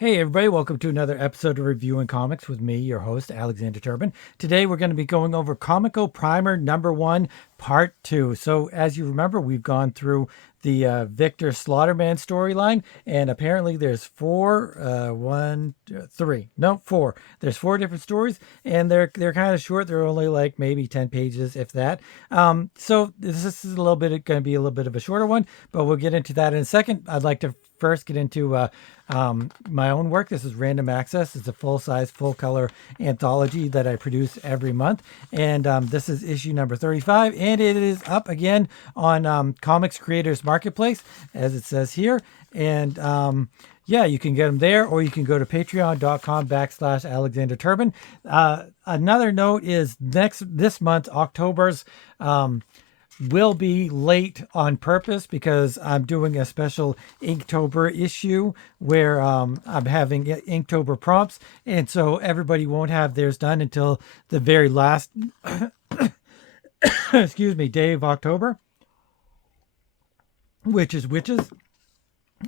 Hey everybody, welcome to another episode of Reviewing Comics with me, your host, Alexander Turbin. Today we're going to be going over Comico Primer #1, Part 2. So as you remember, we've gone through the Victor Slaughterman storyline, and apparently there's four. There's four different stories, and they're kind of short. They're only like maybe 10 pages, if that. So this is a little bit going to be a little bit of a shorter one, but we'll get into that in a second. I'd like to first get into my own work. This is Random Access. It's a full-size, full-color anthology that I produce every month, and this is issue number 35, and it is up again on Comics Creators Marketplace, as it says here. And yeah, you can get them there, or you can go to patreon.com/Alexander Turbin. Another note is this month, October's will be late on purpose because I'm doing a special Inktober issue where I'm having Inktober prompts, and so everybody won't have theirs done until the very last excuse me, day of October, which is witches.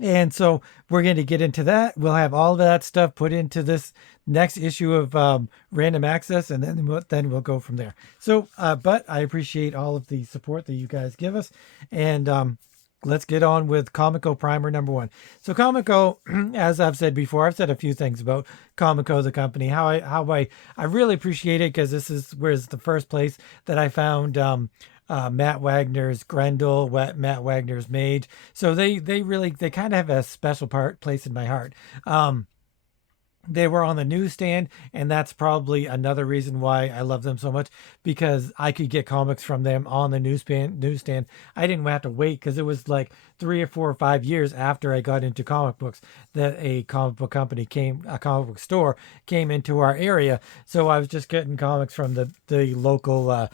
And so we're going to get into that. We'll have all of that stuff put into this next issue of Random Access, and then we'll go from there. So, but I appreciate all of the support that you guys give us, and let's get on with Comico Primer #1. So Comico, as I've said before, I've said a few things about Comico, the company, how I really appreciate it, because this is where's the first place that I found Matt Wagner's Grendel, Matt Wagner's Mage. So they kind of have a special place in my heart. They were on the newsstand, and that's probably another reason why I love them so much, because I could get comics from them on the newsstand. I didn't have to wait, because it was like 3 or 4 or 5 years after I got into comic books that a comic book store came into our area. So I was just getting comics from the local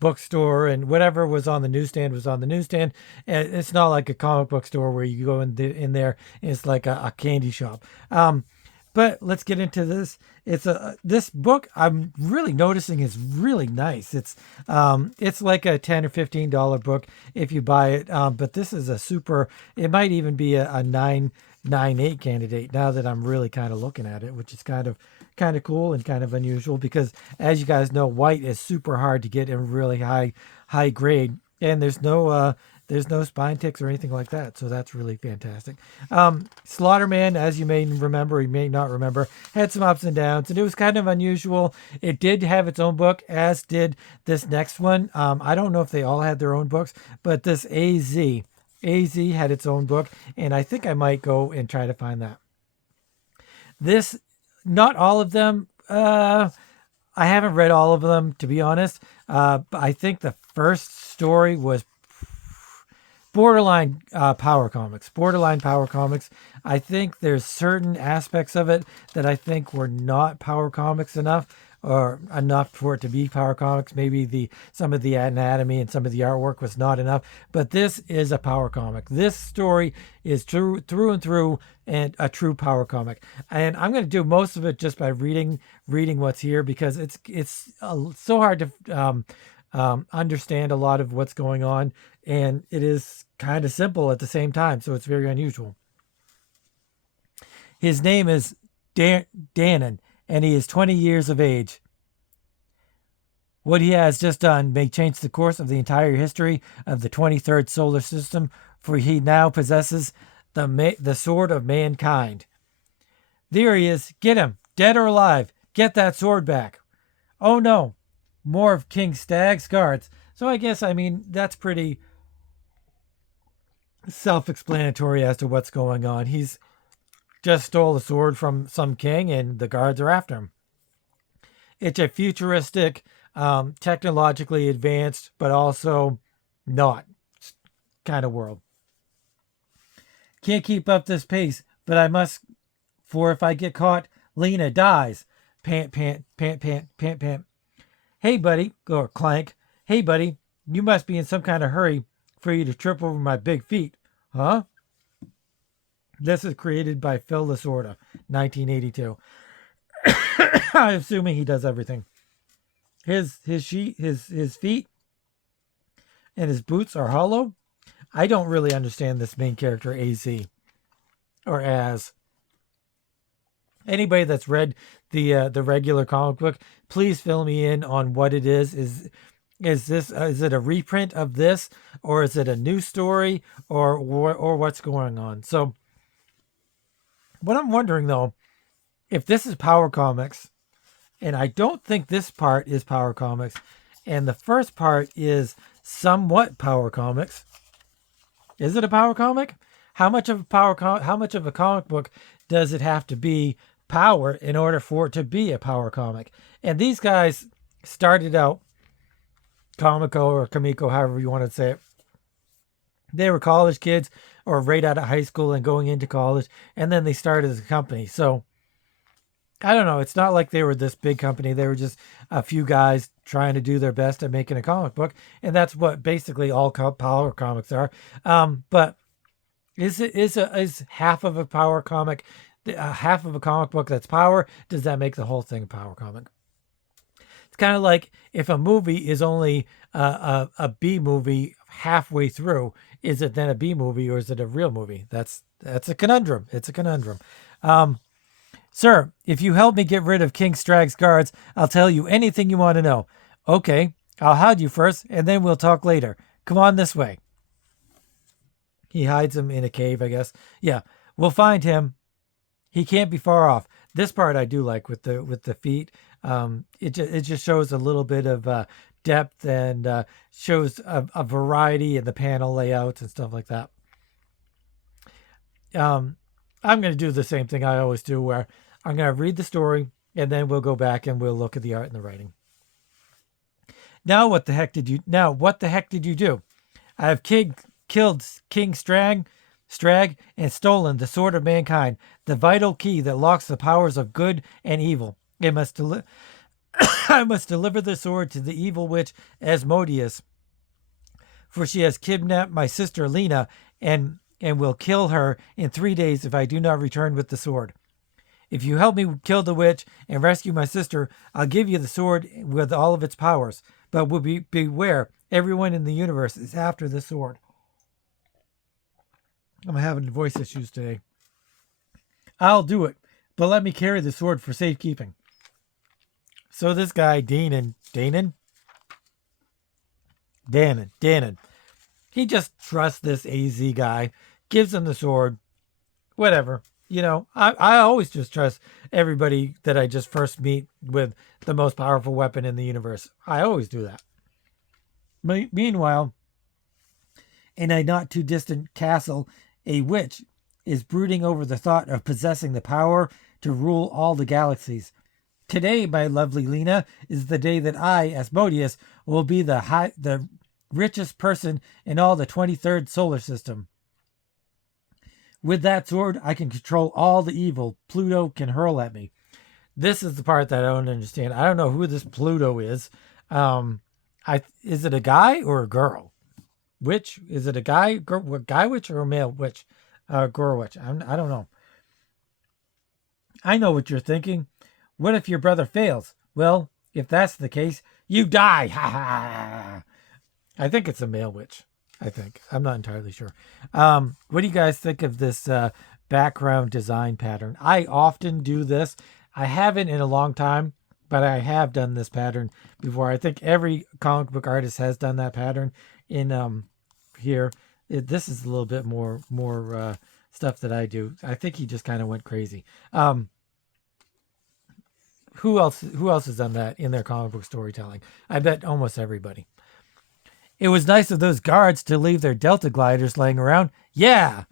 bookstore, and whatever was on the newsstand was on the newsstand. And it's not like a comic book store where you go in there and it's like a candy shop. But let's get into this. This book I'm really noticing is really nice. It's like a $10 or $15 book if you buy it. But this is a super. It might even be a 9.98 candidate now that I'm really kind of looking at it, which is kind of cool and kind of unusual, because as you guys know, white is super hard to get in really high grade, and there's no spine ticks or anything like that. So that's really fantastic. Slaughterman, as you may remember, you may not remember, had some ups and downs, and it was kind of unusual. It did have its own book, as did this next one. I don't know if they all had their own books, but this AZ had its own book, and I think I might go and try to find that. This, not all of them. I haven't read all of them, to be honest. But I think the first story was borderline power comics. I think there's certain aspects of it that I think were not power comics enough, or enough for it to be power comics. Maybe some of the anatomy and some of the artwork was not enough, but this is a power comic. This story is through and through, and a true power comic. And I'm going to do most of it just by reading what's here, because it's so hard to understand a lot of what's going on, and it is kind of simple at the same time, so it's very unusual. His name is Danon, and he is 20 years of age. What he has just done may change the course of the entire history of the 23rd solar system, for he now possesses the sword of mankind. There he is. Get him, dead or alive. Get that sword back. Oh no, more of King Stag's guards. So I guess, that's pretty self-explanatory as to what's going on. He's just stole the sword from some king, and the guards are after him. It's a futuristic, technologically advanced, but also not kind of world. Can't keep up this pace, but I must, for if I get caught, Lena dies. Pant, pant, pant, pant, pant, pant. Hey, buddy, or clank. Hey, buddy, you must be in some kind of hurry for you to trip over my big feet. Huh? This is created by Phil Lasorda, 1982. I'm assuming he does everything. His feet and his boots are hollow. I don't really understand this main character, AZ, or Az. Anybody that's read the regular comic book, please fill me in on what it is. Is it a reprint of this, or is it a new story, or what's going on? So what I'm wondering though, if this is Power Comics, and I don't think this part is Power Comics, and the first part is somewhat Power Comics. Is it a Power Comic? How much of a comic book does it have to be Power in order for it to be a Power Comic? And these guys started out Comico or Comico, however you want to say it. They were college kids or right out of high school and going into college, and then they started as a company. So I don't know. It's not like they were this big company. They were just a few guys trying to do their best at making a comic book, and that's what basically all Power Comics are. But is half of a Power Comic, half of a comic book that's Power? Does that make the whole thing a Power Comic? It's kind of like if a movie is only a B movie halfway through, is it then a B movie or is it a real movie? That's a conundrum. It's a conundrum. Sir, if you help me get rid of King Strag's guards, I'll tell you anything you want to know. Okay, I'll hide you first, and then we'll talk later. Come on this way. He hides him in a cave, I guess. Yeah, we'll find him. He can't be far off. This part I do like with the feet. It just shows a little bit of depth and shows a variety in the panel layouts and stuff like that. I'm going to do the same thing I always do, where I'm going to read the story and then we'll go back and we'll look at the art and the writing. Now what the heck did you do? I have killed King Strag and stolen the sword of mankind, the vital key that locks the powers of good and evil. I must deliver the sword to the evil witch Asmodeus, for she has kidnapped my sister Lena and will kill her in 3 days if I do not return with the sword. If you help me kill the witch and rescue my sister, I'll give you the sword with all of its powers. But beware, everyone in the universe is after the sword. I'm having voice issues today. I'll do it, but let me carry the sword for safekeeping. So this guy, Danon, he just trusts this AZ guy, gives him the sword, whatever. You know, I always just trust everybody that I just first meet with the most powerful weapon in the universe. I always do that. Meanwhile, in a not too distant castle, a witch is brooding over the thought of possessing the power to rule all the galaxies. Today, my lovely Lena, is the day that I, Asmodeus, will be the richest person in all the 23rd solar system. With that sword, I can control all the evil Pluto can hurl at me. This is the part that I don't understand. I don't know who this Pluto is. Is it a guy or a girl? Witch? Is it a guy witch or a male witch? Girl witch? I don't know. I know what you're thinking. What if your brother fails? Well, if that's the case, you die. Ha ha. I think it's a male witch. I'm not entirely sure. What do you guys think of this background design pattern? I often do this. I haven't in a long time, but I have done this pattern before. I think every comic book artist has done that pattern in here. This is a little bit more stuff that I do. I think he just kind of went crazy. Who else has done that in their comic book storytelling? I bet almost everybody. It was nice of those guards to leave their Delta gliders laying around. Yeah.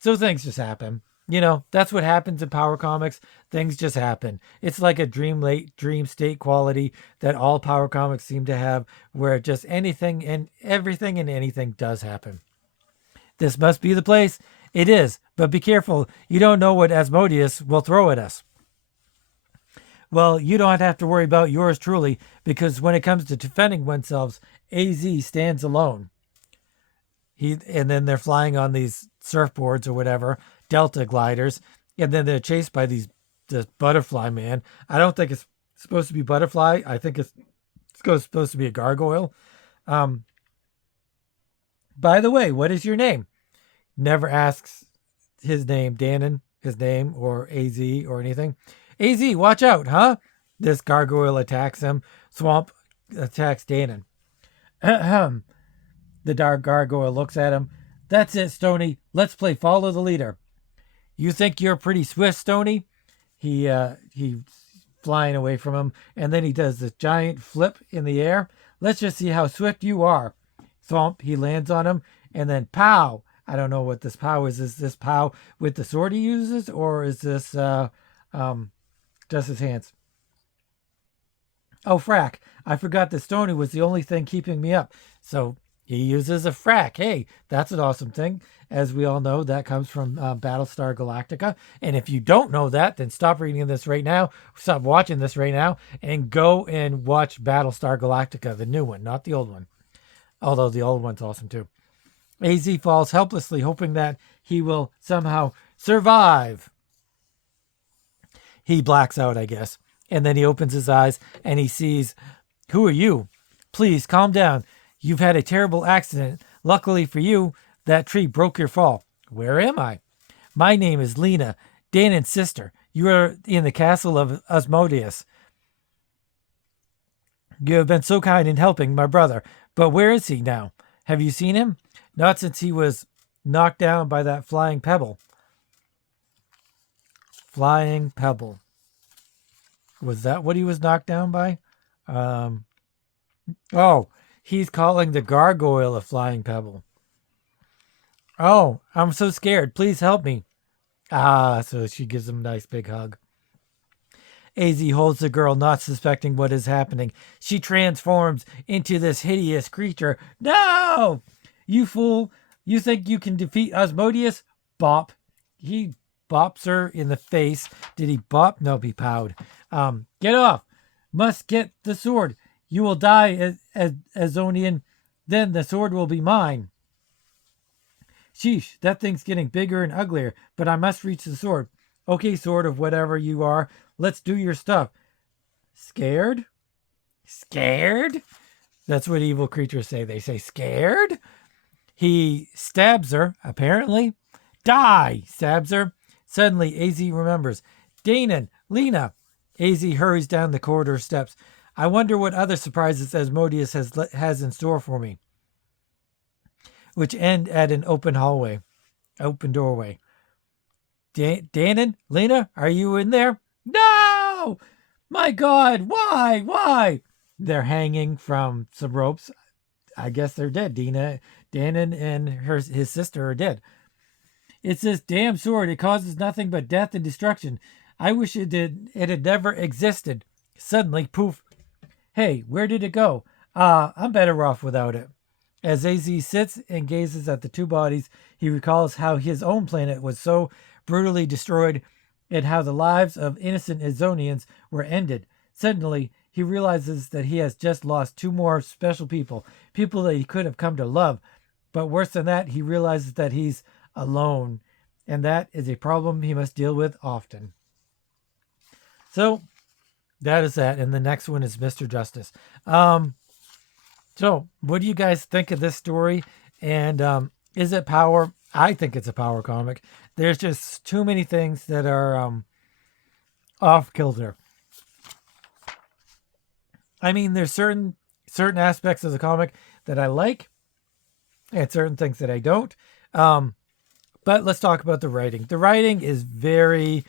So things just happen. You know, that's what happens in Power Comics. Things just happen. It's like a dream state quality that all Power Comics seem to have, where just anything and everything and anything does happen. This must be the place. It is, but be careful. You don't know what Asmodeus will throw at us. Well, you don't have to worry about yours truly, because when it comes to defending oneself, AZ stands alone. And then they're flying on these surfboards or whatever, Delta gliders, and then they're chased by this butterfly man. I don't think it's supposed to be butterfly. I think it's supposed to be a gargoyle. By the way, what is your name? Never asks his name, Danon. his name or AZ or anything. AZ, watch out, huh? This gargoyle attacks him. Swamp attacks Danon. Ahem. The dark gargoyle looks at him. That's it, Stony. Let's play follow the leader. You think you're pretty swift, Stony? He's flying away from him, and then he does this giant flip in the air. Let's just see how swift you are. Thump, he lands on him, and then pow. I don't know what this pow is. Is this pow with the sword he uses, or is this just his hands? Oh, frack. I forgot that Stony was the only thing keeping me up. So he uses a frack. Hey, that's an awesome thing. As we all know, that comes from Battlestar Galactica. And if you don't know that, then stop reading this right now, stop watching this right now, and go and watch Battlestar Galactica, the new one, not the old one. Although the old one's awesome too. AZ falls helplessly, hoping that he will somehow survive. He blacks out, I guess. And then he opens his eyes and he sees, who are you? Please calm down. You've had a terrible accident. Luckily for you, that tree broke your fall. Where am I? My name is Lena, Danon's sister. You are in the castle of Asmodeus. You have been so kind in helping my brother. But where is he now? Have you seen him? Not since he was knocked down by that flying pebble. Flying pebble. Was that what he was knocked down by? Oh, he's calling the gargoyle a flying pebble. Oh, I'm so scared. Please help me. So she gives him a nice big hug. AZ holds the girl, not suspecting what is happening. She transforms into this hideous creature. No! You fool! You think you can defeat Asmodeus? Bop. He bops her in the face. Did he bop? No, he powed. Get off! Must get the sword. You will die, Azonian. Then the sword will be mine. Sheesh, that thing's getting bigger and uglier, but I must reach the sword. Okay, sword of whatever you are, let's do your stuff. Scared? Scared? That's what evil creatures say. They say scared? He stabs her, apparently. Die! Stabs her. Suddenly, AZ remembers. Danon, Lena. AZ hurries down the corridor steps. I wonder what other surprises Asmodeus has in store for me. Which end at an open hallway. Open doorway. Danon? Lena? Are you in there? No! My God! Why? Why? They're hanging from some ropes. I guess they're dead. Danon and his sister are dead. It's this damn sword. It causes nothing but death and destruction. I wish it had never existed. Suddenly, poof. Hey, where did it go? I'm better off without it. As AZ sits and gazes at the two bodies, he recalls how his own planet was so brutally destroyed and how the lives of innocent Azonians were ended. Suddenly, he realizes that he has just lost two more special people that he could have come to love. But worse than that, he realizes that he's alone, and that is a problem he must deal with often. So, that is that, and the next one is Mr. Justice. So, what do you guys think of this story? And is it power? I think it's a power comic. There's just too many things that are off kilter. I mean, there's certain aspects of the comic that I like, and certain things that I don't. But let's talk about the writing. The writing is very,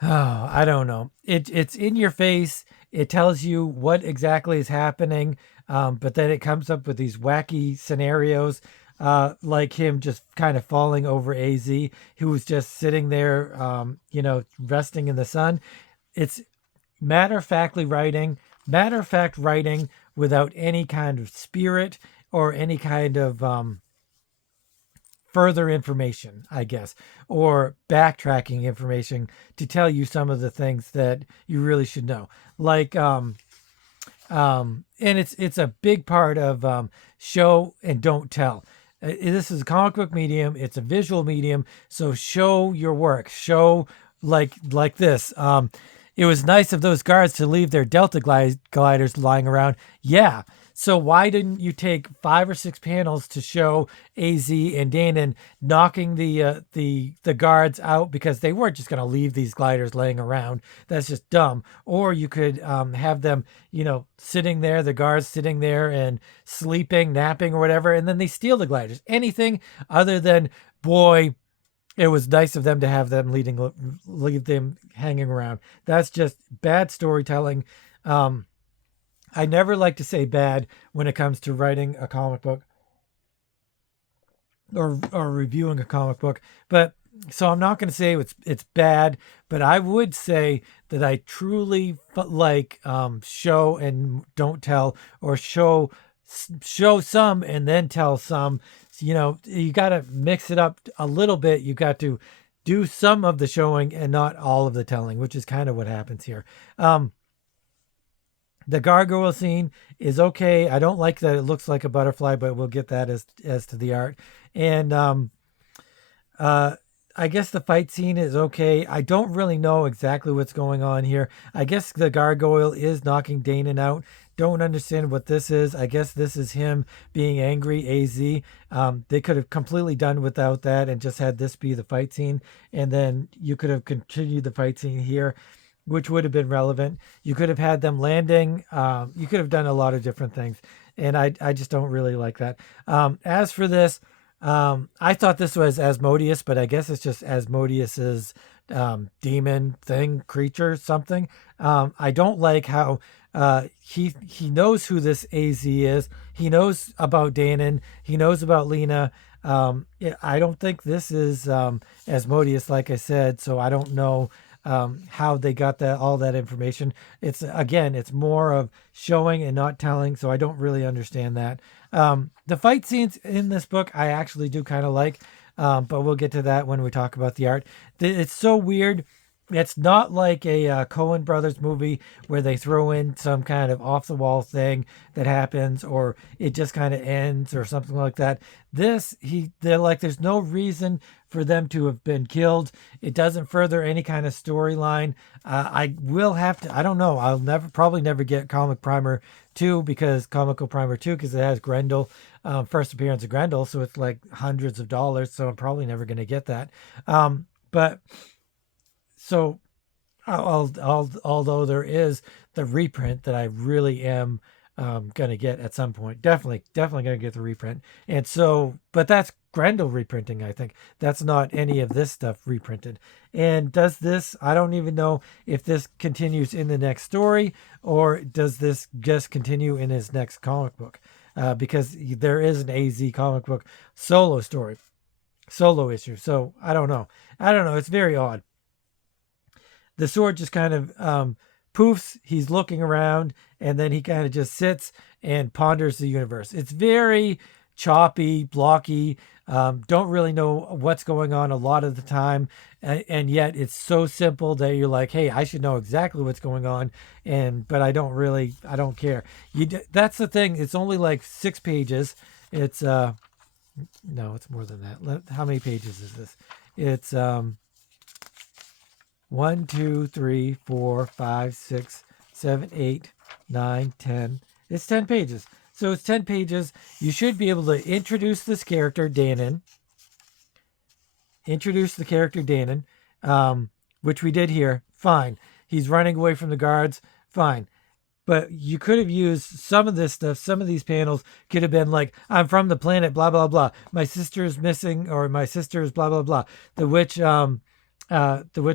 I don't know. It's in your face. It tells you what exactly is happening. But then it comes up with these wacky scenarios, like him just kind of falling over AZ, who was just sitting there, resting in the sun. It's matter of fact writing without any kind of spirit or any kind of further information, I guess, or backtracking information to tell you some of the things that you really should know. Like, and it's a big part of show and don't tell. This is a comic book medium. It's a visual medium. So show your work. Show like this. It was nice of those guards to leave their Delta gliders lying around. Yeah. So why didn't you take 5 or 6 panels to show AZ and Danon knocking the guards out, because they weren't just going to leave these gliders laying around. That's just dumb. Or you could have them, sitting there, the guards sitting there and sleeping, napping, or whatever, and then they steal the gliders. Anything other than, boy, it was nice of them to have them leave them hanging around. That's just bad storytelling. I never like to say bad when it comes to writing a comic book or reviewing a comic book, but so I'm not going to say it's bad, but I would say that I truly like show and don't tell, or show some and then tell some. You got to mix it up a little bit. You got to do some of the showing and not all of the telling, which is kind of what happens here. The gargoyle scene is okay. I don't like that it looks like a butterfly, but we'll get that as to the art. And I guess the fight scene is okay. I don't really know exactly what's going on here. I guess the gargoyle is knocking Danon out. Don't understand what this is. I guess this is him being angry, AZ. They could have completely done without that and just had this be the fight scene. And then you could have continued the fight scene here, which would have been relevant. You could have had them landing. You could have done a lot of different things. And I just don't really like that. As for this, I thought this was Asmodeus, but I guess it's just Asmodeus's demon thing, creature, something. I don't like how he knows who this AZ is. He knows about Danon. He knows about Lena. I don't think this is Asmodeus, like I said, so I don't know how they got all that information. It's more of showing and not telling, so I don't really understand that. The fight scenes in this book I actually do kind of like, but we'll get to that when we talk about the art. It's so weird. It's not like a Coen Brothers movie where they throw in some kind of off the wall thing that happens, or it just kind of ends or something like that. They're like, there's no reason for them to have been killed. It doesn't further any kind of storyline. I will have to, I don't know, I'll probably never get Comic Primer 2, Comico Primer 2, because it has Grendel, first appearance of Grendel, so it's like hundreds of dollars, so I'm probably never going to get that. But so, although there is the reprint that I really am going to get at some point, definitely going to get the reprint. And so, but that's Grendel reprinting, I think. That's not any of this stuff reprinted. And does this, I don't even know if this continues in the next story, or does this just continue in his next comic book? Because there is an AZ comic book solo issue. So I don't know. It's very odd. The sword just kind of poofs. He's looking around, and then he kind of just sits and ponders the universe. It's very choppy, blocky. Don't really know what's going on a lot of the time, and yet it's so simple that you're like, hey, I should know exactly what's going on, but I don't care. That's the thing. It's only like 6 pages. It's no, it's more than that. How many pages is this? It's 1, 2, 3, 4, 5, 6, 7, 8, 9, 10. It's 10 pages. So it's 10 pages. You should be able to introduce this character, Danon. Which we did here. Fine. He's running away from the guards. Fine. But you could have used some of this stuff. Some of these panels could have been like, I'm from the planet, blah, blah, blah. My sister is missing, or my sister is blah, blah, blah. The witch,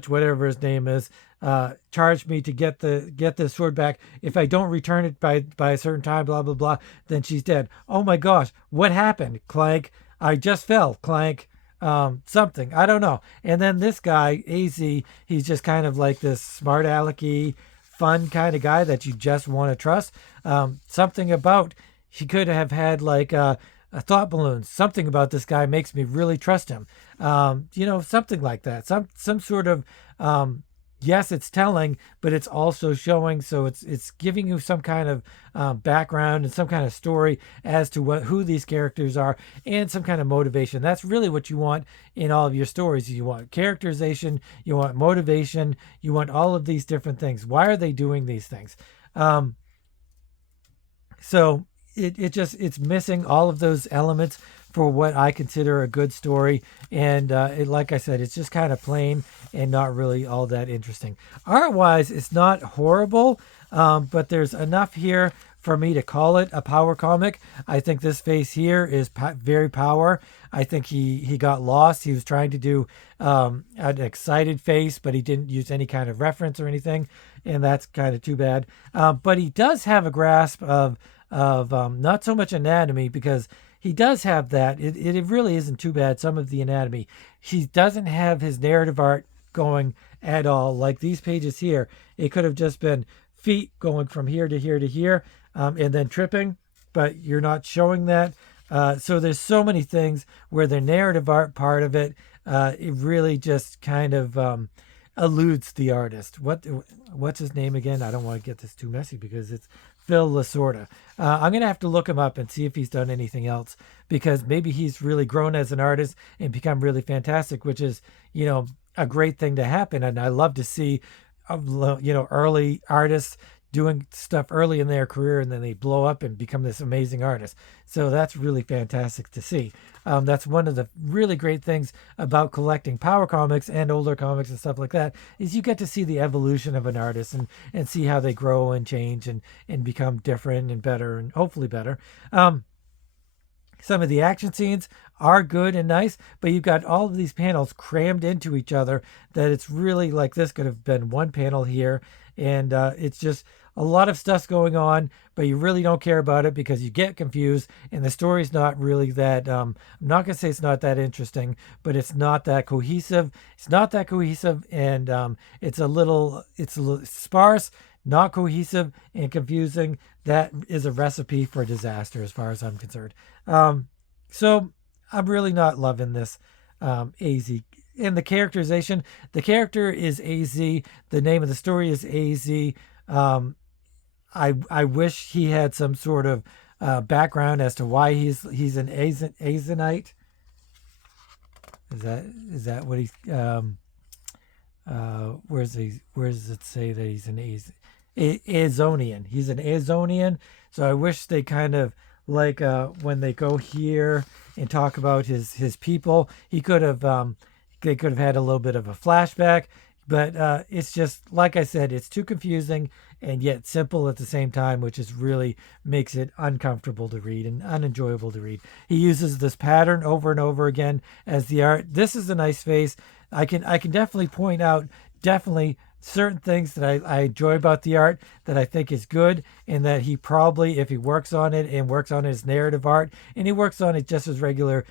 whatever his name is, charged me to get the sword back. If I don't return it by a certain time, blah blah blah, then she's dead. Oh my gosh, what happened? Clank. I just fell. Clank. Something. I don't know. And then this guy, AZ, he's just kind of like this smart alecky, fun kind of guy that you just want to trust. Something about, he could have had like a thought balloons. Something about this guy makes me really trust him. Something like that. Some sort of, yes, it's telling, but it's also showing. So it's giving you some kind of background and some kind of story as to who these characters are, and some kind of motivation. That's really what you want in all of your stories. You want characterization, you want motivation, you want all of these different things. Why are they doing these things? So it's missing all of those elements for what I consider a good story. And like I said, it's just kind of plain and not really all that interesting. Art wise, it's not horrible, but there's enough here for me to call it a power comic. I think this face here is very power. I think he got lost. He was trying to do an excited face, but he didn't use any kind of reference or anything, and that's kind of too bad. But he does have a grasp of not so much anatomy, because he does have that. It really isn't too bad, some of the anatomy. He doesn't have his narrative art going at all. Like these pages here, it could have just been feet going from here to here to here, and then tripping, but you're not showing that. So there's so many things where the narrative art part of it, it really just kind of eludes the artist. What's his name again? I don't want to get this too messy because it's Phil Lasorda. I'm going to have to look him up and see if he's done anything else, because maybe he's really grown as an artist and become really fantastic, which is, a great thing to happen. And I love to see, early artists doing stuff early in their career and then they blow up and become this amazing artist. So that's really fantastic to see. That's one of the really great things about collecting power comics and older comics and stuff like that, is you get to see the evolution of an artist and see how they grow and change and become different and better, and hopefully better. Some of the action scenes are good and nice, but you've got all of these panels crammed into each other that it's really like this could have been one panel here. And it's just a lot of stuff's going on, but you really don't care about it because you get confused, and the story's not really that, I'm not going to say it's not that interesting, but it's not that cohesive. It's not that cohesive, and it's a little sparse, not cohesive, and confusing. That is a recipe for disaster as far as I'm concerned. So I'm really not loving this AZ. And the characterization, the character is AZ. The name of the story is AZ. I wish he had some sort of background as to why he's an Azanite. Is that what he's where does it say that he's an Azonian? He's an Azonian. So I wish they kind of, like when they go here and talk about his people, he could have they could have had a little bit of a flashback. But it's just, like I said, it's too confusing and yet simple at the same time, which is really makes it uncomfortable to read and unenjoyable to read. He uses this pattern over and over again as the art. This is a nice face. I can definitely point out certain things that I enjoy about the art that I think is good, and that he probably, if he works on it and works on his narrative art, and he works on it just as regular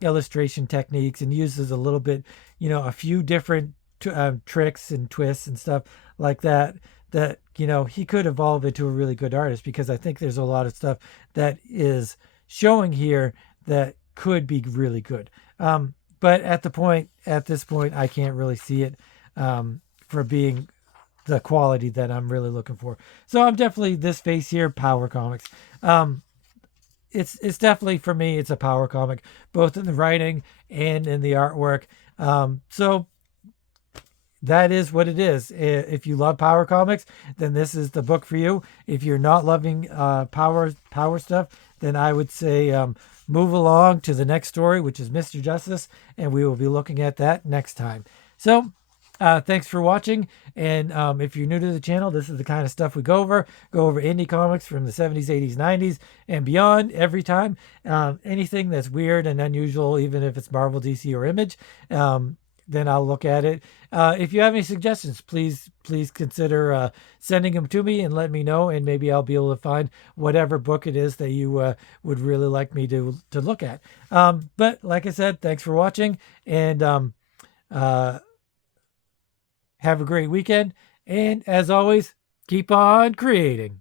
illustration techniques and uses a little bit, a few different tricks and twists and stuff like that he could evolve into a really good artist, because I think there's a lot of stuff that is showing here that could be really good. But at this point, I can't really see it for being the quality that I'm really looking for. So I'm definitely this face here, Power Comics. It's definitely, for me, it's a power comic, both in the writing and in the artwork. So that is what it is. If you love power comics, then this is the book for you. If you're not loving power stuff, then I would say move along to the next story, which is Mr. Justice, and we will be looking at that next time. So thanks for watching, and if you're new to the channel, this is the kind of stuff we go over indie comics from the 70s, 80s, 90s, and beyond every time. Anything that's weird and unusual, even if it's Marvel, DC, or Image, then I'll look at it. If you have any suggestions, please consider sending them to me and let me know, and maybe I'll be able to find whatever book it is that you would really like me to look at. But like I said, thanks for watching, and have a great weekend. And as always, keep on creating.